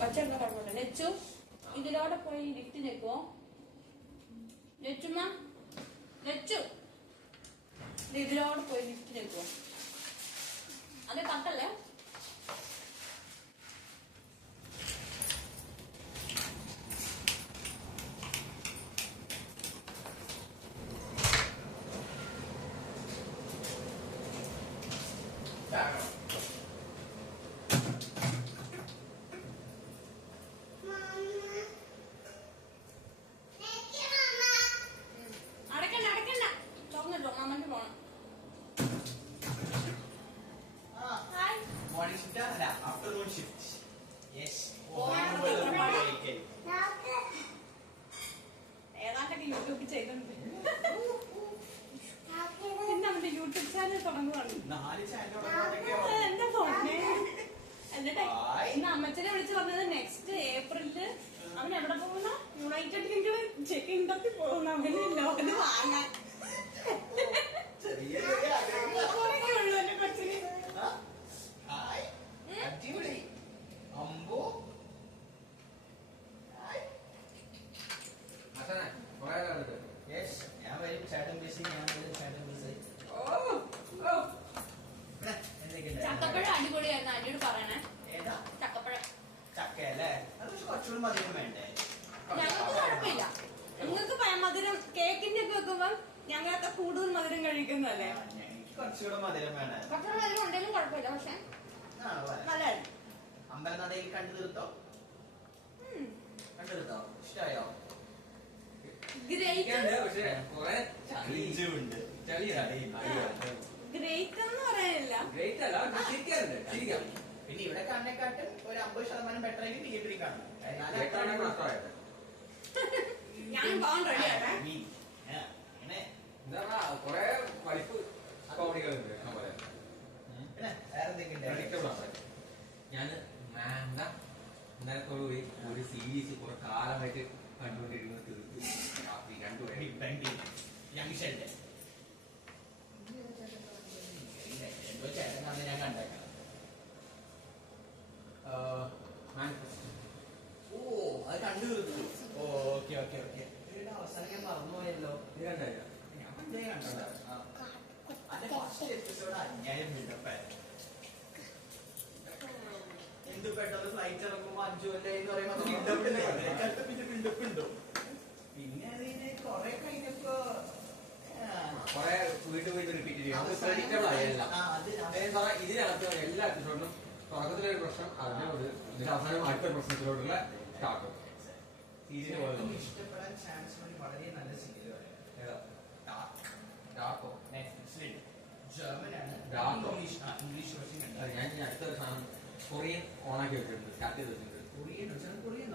പച്ചവെള്ളം കുഴപ്പമില്ല. നെച്ചു ഇതിലൂടെ പോയി ലിഫ്റ്റ് ഞെക്കുവോ? നെച്ചുമ്മ നെച്ചു ഇതിലൂടെ പോയി ലിഫ്റ്റ് ഞെക്കുവോ? അതെ തട്ടല്ലേ. അടക്കണ്ട അടക്കണ്ട തുറന്നല്ലോ മാമന്റെ പോണം. Morning shift അല്ല afternoon shift. Yes. ഏതാണ്ടൊക്കെ യൂട്യൂബിൽ ചെയ്തിട്ടുണ്ട്. പിന്നെ അവന്റെ യൂട്യൂബ് ചാനൽ തുടങ്ങുവാണ്. 4 ചാനൽ എന്താ ഫോണേ? എന്നിട്ട് ഇന്ന് അമ്മച്ചനെ വിളിച്ചു പറഞ്ഞത് നെക്സ്റ്റ് ഏപ്രിലില് അവൻ എവിടെ പോകുന്ന യുണൈറ്റഡ് കിങ്ഡം ചെക്കിംഗ് പോകുന്ന അവന് ലോകത്ത് വാങ്ങാൻ ഉള്ളു എന്റെ കൊച്ചിന്. അടിപൊളി അമ്പോ ഞാൻ വരും ചേട്ടൻ ബിസി ഞാൻ വരും ചേട്ടൻ ബിസി. ചക്കപ്പഴം അടിപൊളിയായിരുന്നു. ആന്റിയോട് പറയണേ. ഏതാ ചക്കപ്പഴം ചക്ക അല്ലേ? അത് കുറച്ചുകൂടി മധുരം വേണ്ടേ? ഞങ്ങൾക്ക് കുഴപ്പമില്ല. നിങ്ങൾക്ക് മധുരം കേക്കിന്റെ ഒക്കെ വെക്കുമ്പോ ഞങ്ങളൊക്കെ കൂടുതൽ മധുരം കഴിക്കുന്നല്ലേ. എനിക്ക് കുറച്ചുകൂടെ മധുരം വേണം. കുറച്ചുകൂടെ മധുരം ഉണ്ടെങ്കിലും കുഴപ്പമില്ല. പക്ഷെ നല്ലതായിരുന്നു. അമ്പലനടയിൽ കണ്ടു തീർത്തോ? കണ്ടു തീർത്തോ? ഇഷ്ടായോ? ഗ്രേറ്റ് എന്ന് പറയാനില്ല. പിന്നെ ഇവിടെ കാണുന്നേക്കാട്ടും ഒരു 50% ബെറ്റർ ആയിട്ട് തിയേറ്ററിൽ കാണും. ഞാൻ പോകാൻ റെഡിയാണ്. കൊറേ വലിപ്പ് കോമഡികളുണ്ട്. ഞാന് ഇന്നലെ പോയി ഒരു സീരീസ് കുറെ കാലമായിട്ട് കണ്ടുകൊണ്ടിരിക്കുന്നത് തീർത്ത് രാത്രി 2 വരെ. ജംഗ്ഷന്റെ ചേട്ടൻ ഞാൻ കണ്ടേക്കാം. ഓ അത് കണ്ടു തീർത്തു. Okay okay okay. അവസാനം ഞാൻ മറന്നുപോയല്ലോ. നീ കണ്ടായില്ല? ഞാൻ പണ്ടേ കണ്ടതാ. അതിന്റെ ഫസ്റ്റ് എപ്പിസോഡ് അന്യായം ബിൽഡപ്പായിരുന്നു. എന്ത് പെട്ടെന്ന് ഫ്ലൈറ്റ് ഇറങ്ങുമ്പോ 5 കൊല്ലം എന്ന് പറയുമ്പോ പിന്നെ ബിൽഡപ്പ് ഉണ്ടോ? പിന്നെ അതിന് കൊറേ കഴിഞ്ഞപ്പോ കൊറേ വീണ്ടും വീണ്ടും റിപ്പീറ്റ് ചെയ്യും. പ്രെഡിക്റ്റബിൾ ആയല്ല. ഇതിനകത്ത് എല്ലാ എപ്പിസോഡിലും തുടക്കത്തിലൊരു പ്രശ്നം, അതിനോട് ഇതിന്റെ അവസാനം അടുത്ത പ്രശ്നത്തിലോട്ടുള്ള സ്റ്റാർട്ടും. ഇഷ്ടപ്പെടാൻ ചാൻസ് വളരെ നല്ല സീരിയൽ ജർമ്മനാണ്. ഇംഗ്ലീഷ് ഞാൻ അടുത്തൊരു സാധനം കൊറിയൻ ഓണാക്കി വെച്ചിട്ടുണ്ട്. സ്റ്റാർട്ട് ചെയ്ത് വെച്ചിട്ടുണ്ട്. കൊറിയൻ